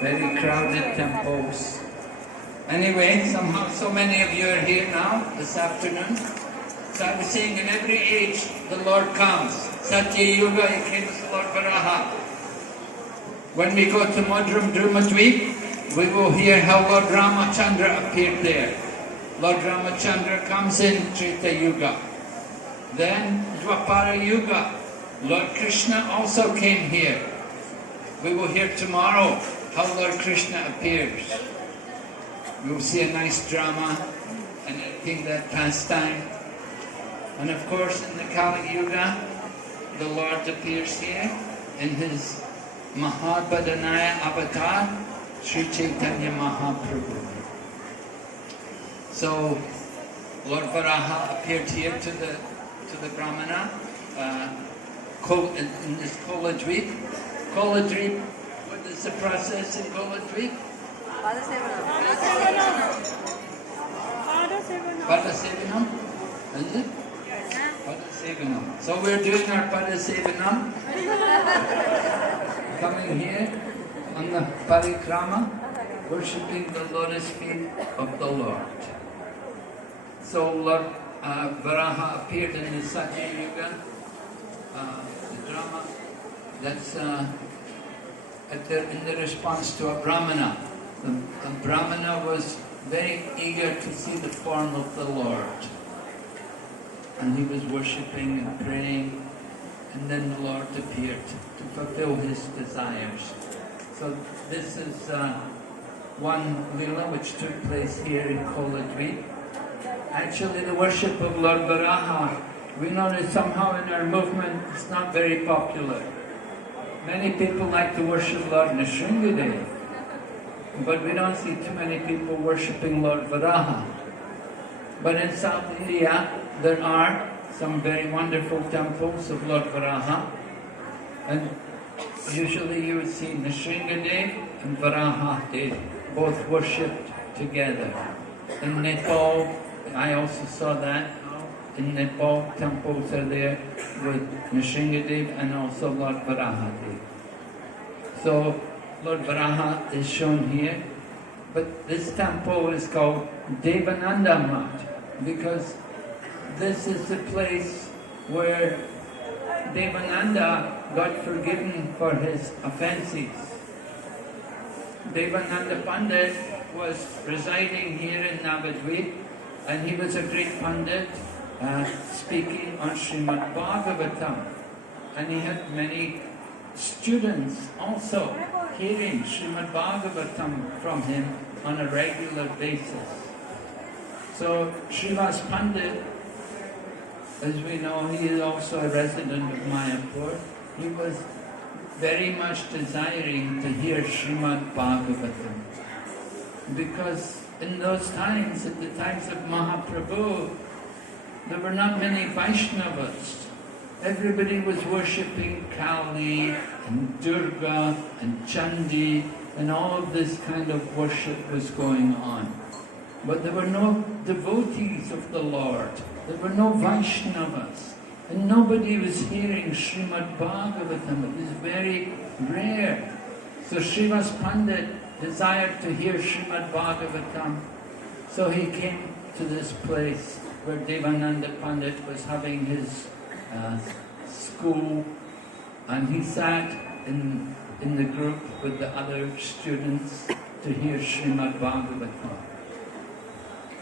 very crowded temples. Anyway, somehow so many of you are here now, this afternoon. So I was saying, in every age, the Lord comes. Satya Yuga, he came as Lord Varaha. When we go to Navadvipa, we will hear how Lord Ramachandra appeared there. Lord Ramachandra comes in Treta Yuga. Then Dwapara Yuga, Lord Krishna also came here. We will hear tomorrow how Lord Krishna appears. We will see a nice drama and I think that pastime. And of course in the Kali Yuga, the Lord appears here in his Mahabhadanaya avatar, Sri Chaitanya Mahaprabhu. So Lord Varaha appeared here to the Brahmana in this Koladvip. Koladvip, what is the process in Koladvip? Padasevanam. Is it? Padasevanam. So we're doing our Padasevanam. Coming here on the Parikrama, worshipping the lotus feet of the Lord. So Lord Varaha appeared in the Satya Yuga, the drama. That's in the response to a Brahmana. The Brahmana was very eager to see the form of the Lord. And he was worshipping and praying, and then the Lord appeared to fulfill his desires. So this is one Leela which took place here in Koladvip. Actually, the worship of Lord Varaha, we notice somehow in our movement it's not very popular. Many people like to worship Lord Nrsimhadev, but we don't see too many people worshipping Lord Varaha. But in South India, there are some very wonderful temples of Lord Varaha, and usually you would see Nrsimhadev and Varaha Dev both worshipped together. In Nepal, I also saw that. In Nepal, temples are there with Nrsimhadev and also Lord Varaha Dev. So Lord Varaha is shown here, but this temple is called Devananda Mat because this is the place where Devananda got forgiven for his offences. Devananda Pandit was residing here in Navadvipa, and he was a great Pandit speaking on Srimad Bhagavatam, and he had many students also hearing Srimad Bhagavatam from him on a regular basis. So Srivas Pandit, as we know, he is also a resident of Mayapur. He was very much desiring to hear Srimad Bhagavatam, because in those times, at the times of Mahaprabhu, there were not many Vaishnavas. Everybody was worshipping Kali and Durga and Chandi, and all of this kind of worship was going on. But there were no devotees of the Lord. There were no Vaishnavas. And nobody was hearing Srimad Bhagavatam. It was very rare. So Srivas Pandit desired to hear Srimad Bhagavatam. So he came to this place where Devananda Pandit was having his school, and he sat in the group with the other students to hear Srimad Bhagavatam.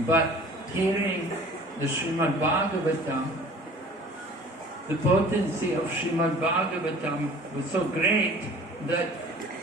But hearing the Srimad Bhagavatam, the potency of Srimad Bhagavatam was so great that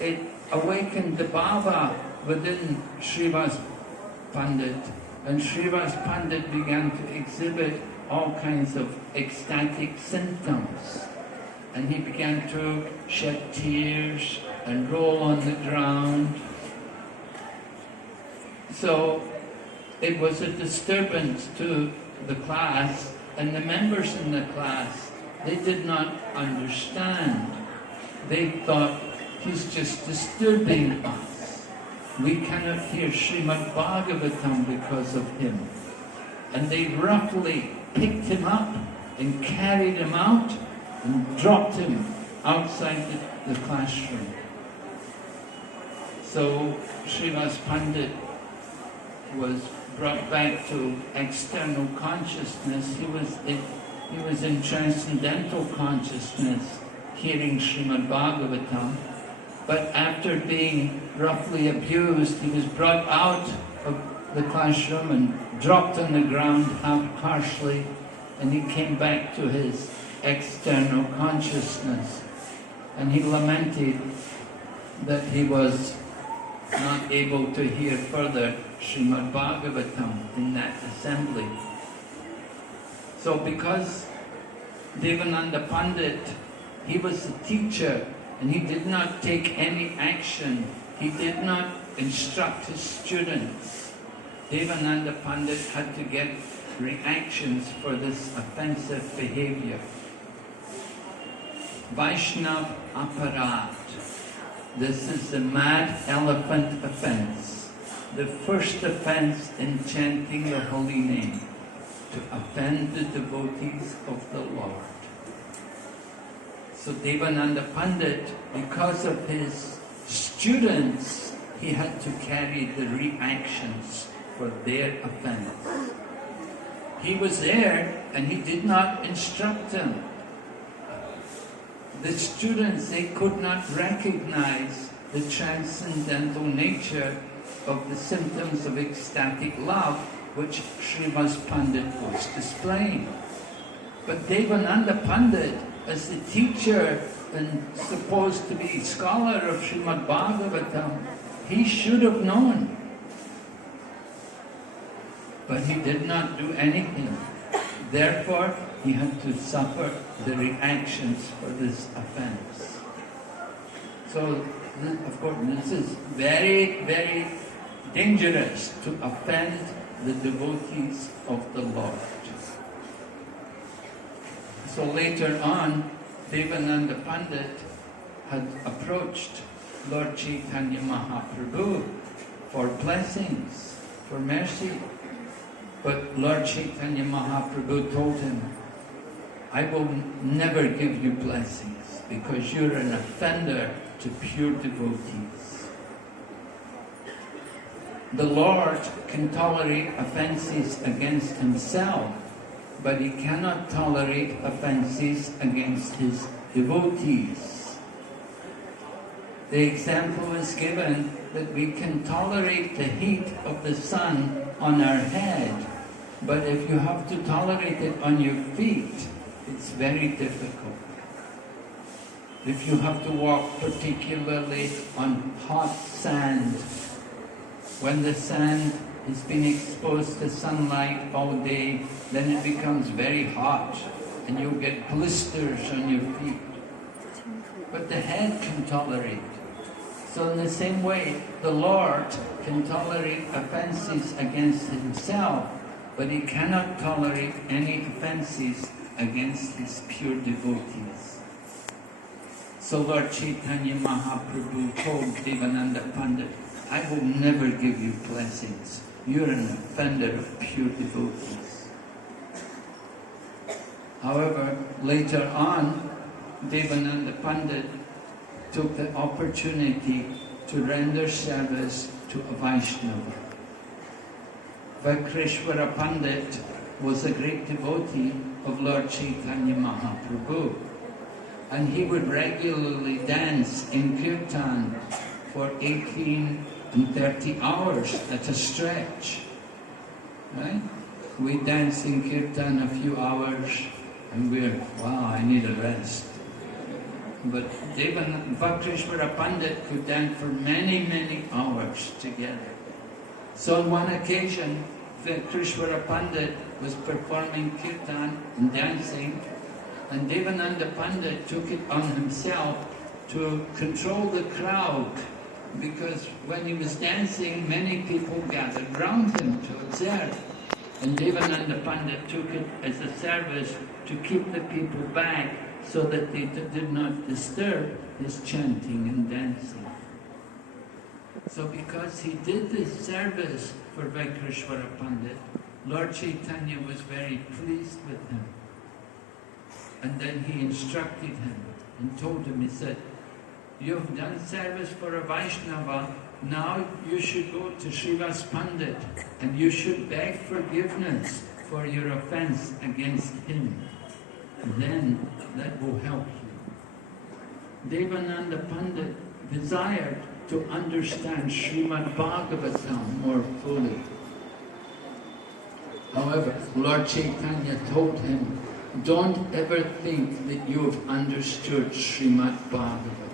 it awakened the bhava within Srivas Pandit, and Srivas Pandit began to exhibit all kinds of ecstatic symptoms, and he began to shed tears and roll on the ground. So it was a disturbance to the class, and the members in the class, they did not understand. They thought, he's just disturbing us. We cannot hear Srimad Bhagavatam because of him. And they roughly picked him up and carried him out and dropped him outside the classroom. So Srivas Pandit was brought back to external consciousness. He was in transcendental consciousness, hearing Srimad Bhagavatam. But after being roughly abused, he was brought out of the classroom and dropped on the ground harshly, and he came back to his external consciousness. And he lamented that he was not able to hear further Srimad Bhagavatam in that assembly. So because Devananda Pandit, he was the teacher, and he did not take any action, he did not instruct his students, Devananda Pandit had to get reactions for this offensive behavior. Vaishnav Aparat. This is the mad elephant offense. The first offense in chanting the holy name, to offend the devotees of the Lord. So Devananda Pandit, because of his students, he had to carry the reactions for their offense. He was there and he did not instruct them. The students, they could not recognize the transcendental nature of the symptoms of ecstatic love which Srivas Pandit was displaying. But Devananda Pandit, as the teacher and supposed to be scholar of Srimad Bhagavatam, he should have known. But he did not do anything. Therefore, he had to suffer the reactions for this offense. So, of course, this is very, very dangerous to offend the devotees of the Lord. So later on, Devananda Pandit had approached Lord Chaitanya Mahaprabhu for blessings, for mercy. But Lord Chaitanya Mahaprabhu told him, I will never give you blessings because you're an offender to pure devotees. The Lord can tolerate offenses against himself, but he cannot tolerate offenses against his devotees. The example is given that we can tolerate the heat of the sun on our head, but if you have to tolerate it on your feet, it's very difficult. If you have to walk particularly on hot sand, when the sand has been exposed to sunlight all day, then it becomes very hot and you'll get blisters on your feet. But the head can tolerate. So in the same way, the Lord can tolerate offenses against himself, but he cannot tolerate any offenses against his pure devotees. So Lord Chaitanya Mahaprabhu told Devananda Pandit, I will never give you blessings. You're an offender of pure devotees. However, later on, Devananda Pandit took the opportunity to render service to a Vaishnava. Vakreshwara Pandit was a great devotee of Lord Chaitanya Mahaprabhu, and he would regularly dance in kirtan for 18 and 30 hours at a stretch. Right? We dance in kirtan a few hours and we're, wow, I need a rest. But Vakreshwara Pandit could dance for many, many hours together. So on one occasion, Vakreshwara Pandit was performing kirtan and dancing, and Devananda Pandit took it on himself to control the crowd, because when he was dancing, many people gathered round him to observe. And Devananda Pandit took it as a service to keep the people back so that they did not disturb his chanting and dancing. So because he did this service for Vakreshwara Pandit, Lord Chaitanya was very pleased with him. And then he instructed him and told him, he said, you've done service for a Vaishnava now you should go to Srivas Pandit and you should beg forgiveness for your offense against him. Then that will help you. Devananda Pandit desired to understand Srimad Bhagavatam more fully. However, Lord Chaitanya told him, don't ever think that you have understood Srimad Bhagavatam.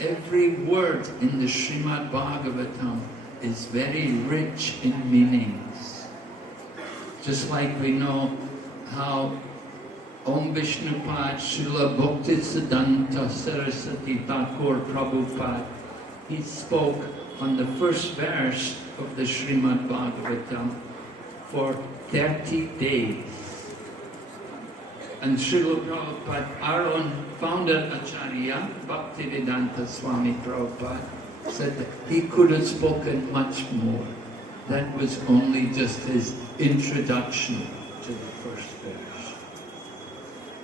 Every word in the Srimad Bhagavatam is very rich in meanings. Just like we know how Om Vishnupad Srila Bhaktisiddhanta Saraswati Thakur Prabhupada, he spoke on the first verse of the Srimad Bhagavatam for 30 days. And Srila Prabhupada, our own founder Acharya, Bhaktivedanta Swami Prabhupada, said that he could have spoken much more. That was only just his introduction to the first verse.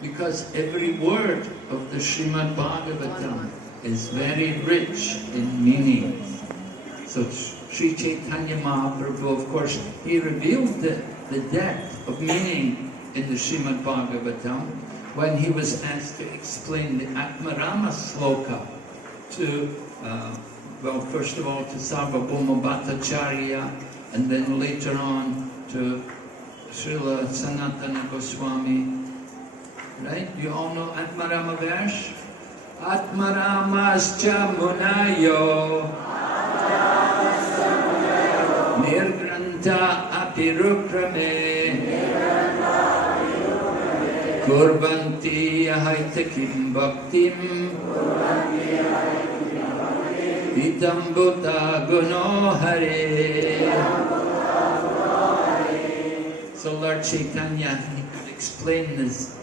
Because every word of the Srimad Bhagavatam is very rich in meaning. So Sri Chaitanya Mahaprabhu, of course, he revealed the depth of meaning in the Srimad Bhagavatam when he was asked to explain the Atmarama sloka to, well, first of all to Sarvabhauma Bhattacharya, and then later on to Srila Sanatana Goswami. Right? You all know Atmarama verse? Atmaramascha munayo nirgranta apirukrame kurvanti ahaitakim bhaktim vidambuta guno hare. So Lord Chaitanya explained this.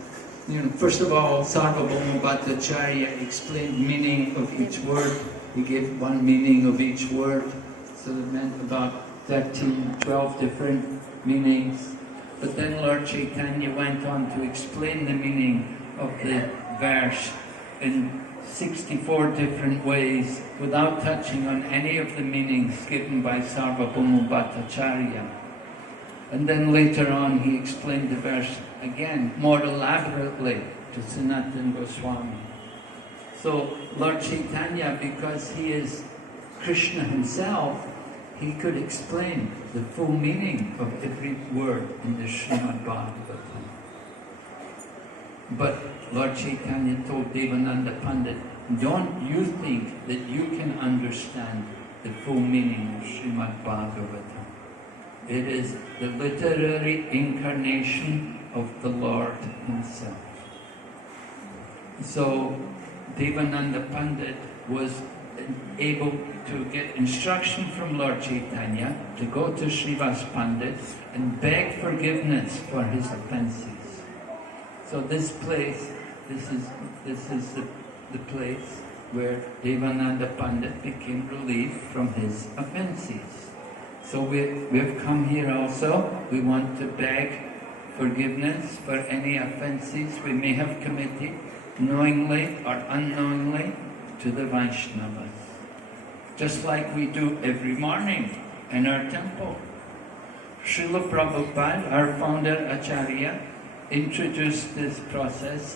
First of all, Sarvabhauma Bhattacharya explained meaning of each word. He gave one meaning of each word. So it meant about 13, 12 different meanings. But then Lord Chaitanya went on to explain the meaning of the verse in 64 different ways without touching on any of the meanings given by Sarvabhauma Bhattacharya. And then later on he explained the verse again more elaborately to Sanatana Goswami. So Lord Chaitanya, because he is Krishna himself, he could explain the full meaning of every word in the Srimad Bhagavatam. But Lord Chaitanya told Devananda Pandit, don't you think that you can understand the full meaning of Srimad Bhagavatam. It is the literary incarnation of the Lord himself. So Devananda Pandit was able to get instruction from Lord Chaitanya to go to Srivas Pandit and beg forgiveness for his offences. So this place, this is the place where Devananda Pandit became relieved from his offences. So we've come here also. We want to beg forgiveness for any offences we may have committed, knowingly or unknowingly, to the Vaishnavas. Just like we do every morning in our temple. Srila Prabhupada, our founder Acharya, introduced this process